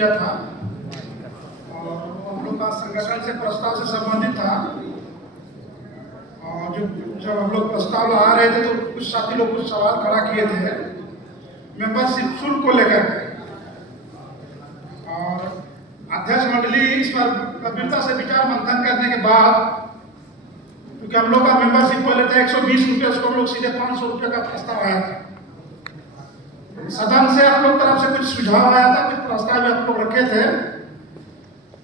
किया था और हम लोग का संगठन से प्रस्ताव से संबंधित था। और जब हम लोग प्रस्ताव ला रहे थे तो कुछ साथी लोग कुछ सवाल खड़ा किए थे मेंबरशिप शुल्क को लेकर के, और अध्यक्ष मंडली इस पर गंभीरता से विचार मंथन करने के बाद, क्योंकि हम लोग का मेंबरशिप पहले था 120 रुपये, उसको हम लोग सीधे 500 रुपये का प्रस्ताव आया था। सदन से आप लोग तरफ से कुछ सुझाव आया था, कुछ प्रस्ताव भी आप लोग रखे थे,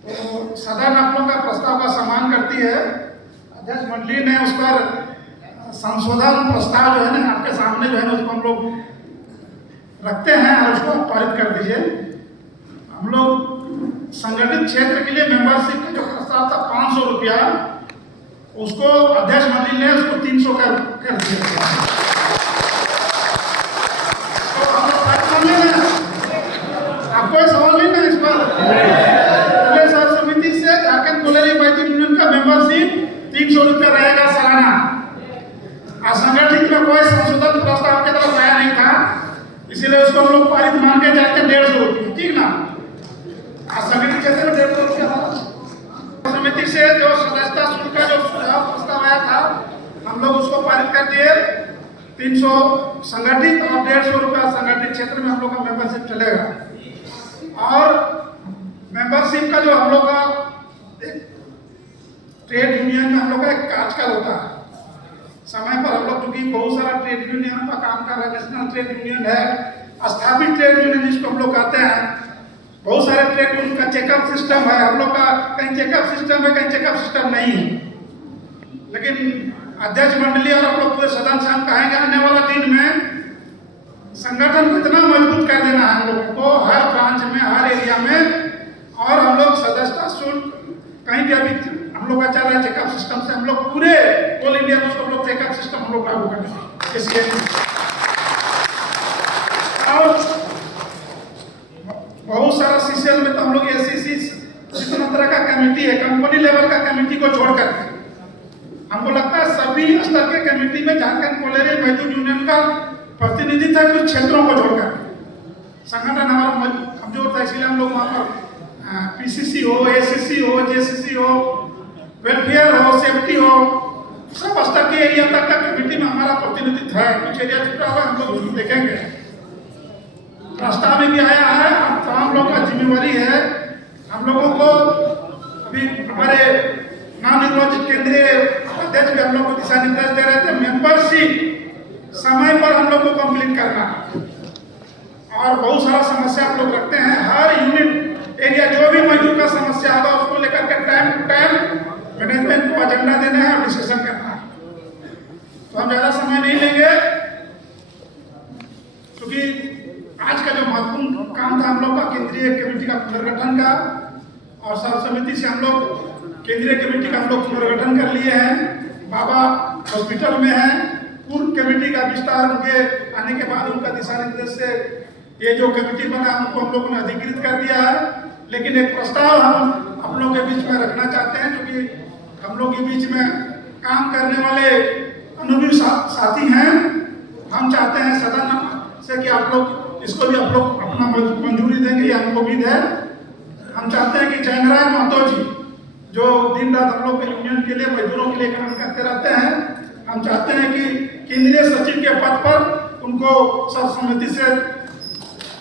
तो सदन आप लोग का प्रस्ताव का सम्मान करती है। अध्यक्ष मंडली ने उस पर संशोधन प्रस्ताव जो है ना आपके सामने जो है ना उसको हम लोग रखते हैं और उसको पारित कर दीजिए। हम लोग संगठित क्षेत्र के लिए मेंबरशिप का जो प्रस्ताव था 500 रुपया, उसको अध्यक्ष मंडली ने उसको 300 कर दिया। आपको सवाल नहीं ना इस पर? सर्व समिति से झारखंड कोलेरी मैथुन यूनियन का मेंबरशिप 300 रुपया रहेगा सालाना। असंगठित में कोई संशोधन प्रस्ताव की तरफ आया नहीं था, इसीलिए उसको हम लोग पारित मान के जाते 150 रुपये, ठीक ना? असंगठित क्षेत्र में 150 रुपया था। समिति से जो सदस्यता शुल्क का जो सुझाव प्रस्ताव आया था, हम लोग उसको पारित कर दिए। 300 संगठित और 150 रुपया संगठित क्षेत्र में हम लोग का मेंबरशिप चलेगा। और मेंबरशिप का जो हम लोग का एक ट्रेड यूनियन में हम लोग का एक कार्यकाल होता है, समय पर हम लोग क्योंकि बहुत सारा ट्रेड यूनियन का काम कर रहे हैं, नेशनल ट्रेड यूनियन है, स्थापित ट्रेड यूनियन जिसको हम लोग कहते हैं, बहुत सारे ट्रेड यूनियन का चेकअप सिस्टम है। हम लोग का कहीं चेकअप सिस्टम है, कहीं चेकअप सिस्टम नहीं है। लेकिन अध्यक्ष मंडली और हम लोग पूरे सदन से हम कहेंगे आने वाला दिन में संगठन को इतना मजबूत कर देना है हम लोगों को, हर ब्रांच में, हर एरिया में। और हम लोग सदस्यता शुल्क कहीं भी अभी हम लोग का चल रहा है चेकअप सिस्टम से, हम लोग पूरे ऑल इंडिया में उसको हम लोग चेकअप सिस्टम हम लोग लागू करेंगे इसलिए। और बहुत सारा सीसीएल में तो हम लोग एससीसी जितना तरह का कमेटी है, कंपनी लेवल का कमेटी को छोड़कर हमको लगता है सभी स्तर के कमेटी में झारखंड कोलेरी मैथुन यूनियन का प्रतिनिधित्व है, कुछ क्षेत्रों को छोड़कर। संगठन हमारा कमजोर था, इसलिए हम लोग वहाँ पर पीसीसी हो, एसीसी हो, जेसीसी हो, वेलफेयर हो, सेफ्टी हो, सब स्तर के एरिया तक का कमेटी में हमारा प्रतिनिधित्व है। कुछ एरिया छुटा हुआ हम लोग देखेंगे। प्रस्ताव में भी आया है, तमाम लोगों का जिम्मेवारी है। हम लोगों को अभी हमारे नवनिर्वाचित केंद्रीय अध्यक्ष भी हम लोग को दिशा निर्देश दे रहे थे, मेंबरशिप समय पर हम लोग को कंप्लीट करना। और बहुत सारा समस्या हम लोग रखते हैं, हर यूनिट एरिया जो भी मजदूर का समस्या होगा उसको लेकर के टाइम टू टाइम मैनेजमेंट को एजेंडा देना है और डिस्कशन करना है। तो हम ज्यादा समय नहीं लेंगे, क्योंकि आज का जो महत्वपूर्ण काम था हम लोग का केंद्रीय कमेटी का पुनर्गठन का, और सर्व समिति से हम लोग केंद्रीय कमेटी का हम लोग पुनर्गठन कर लिए हैं। बाबा हॉस्पिटल में है, पूर्व कमेटी का विस्तार उनके आने के बाद उनका दिशा निर्देश से ये जो कमेटी बना उनको हम लोगों ने अधिकृत कर दिया है। लेकिन एक प्रस्ताव हम आप लोगों के बीच में रखना चाहते हैं, क्योंकि हम लोग के बीच में काम करने वाले अनुभवी साथी हैं। हम चाहते हैं सदन से कि आप लोग इसको भी आप लोग अपना मंजूरी देंगे, ये हमको उम्मीद है। हम चाहते हैं कि जयनारायण महतो जी जो दिन रात हम लोग के यूनियन के लिए, मजदूरों के लिए काम करते रहते हैं, हम चाहते हैं कि केंद्रीय सचिव के पद पर उनको सर्वसम्मति से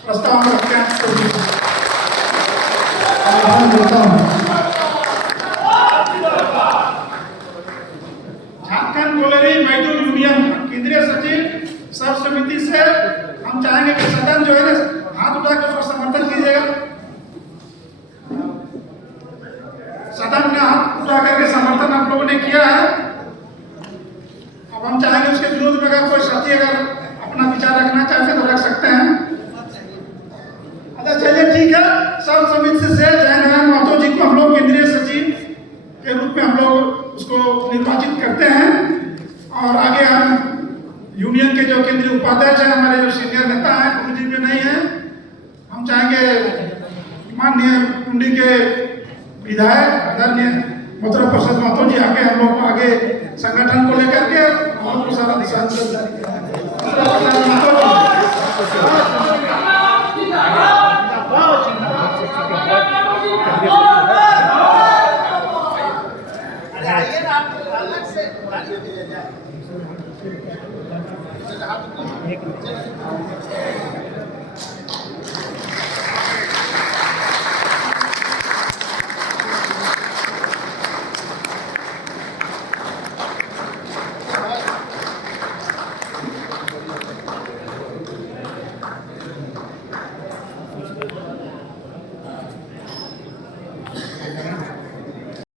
प्रस्ताव में रखते हैं। झारखंड कोलेरी मैथुन यूनियन केंद्रीय सचिव सर्वसम्मति से हम चाहेंगे कि सदन जो है ना हाथ उठाकर उसका समर्थन कीजिएगा। सदन ने हाथ उठा करके समर्थन आप लोगों ने किया है। अब हम चाहेंगे उसके विरोध में अगर कोई साथी अगर अपना विचार रखना चाहते तो रख सकते हैं। अच्छा चलिए ठीक है, सर्व समिति से जयनारायण महतो जी को हम लोग केंद्रीय सचिव के रूप में हम लोग उसको निर्वाचित करते हैं। और आगे हम यूनियन के जो केंद्रीय उपाध्यक्ष हैं, हमारे जो सीनियर नेता हैं, गुरु जी में नहीं है, हम चाहेंगे माननीय कुंडी के विधायक आदरणीय मोहतरम प्रसाद महतो जी आके हम लोग को आगे संगठन को लेकर के बहुत सारा दिशा निर्देश जारी करें। एक मिनट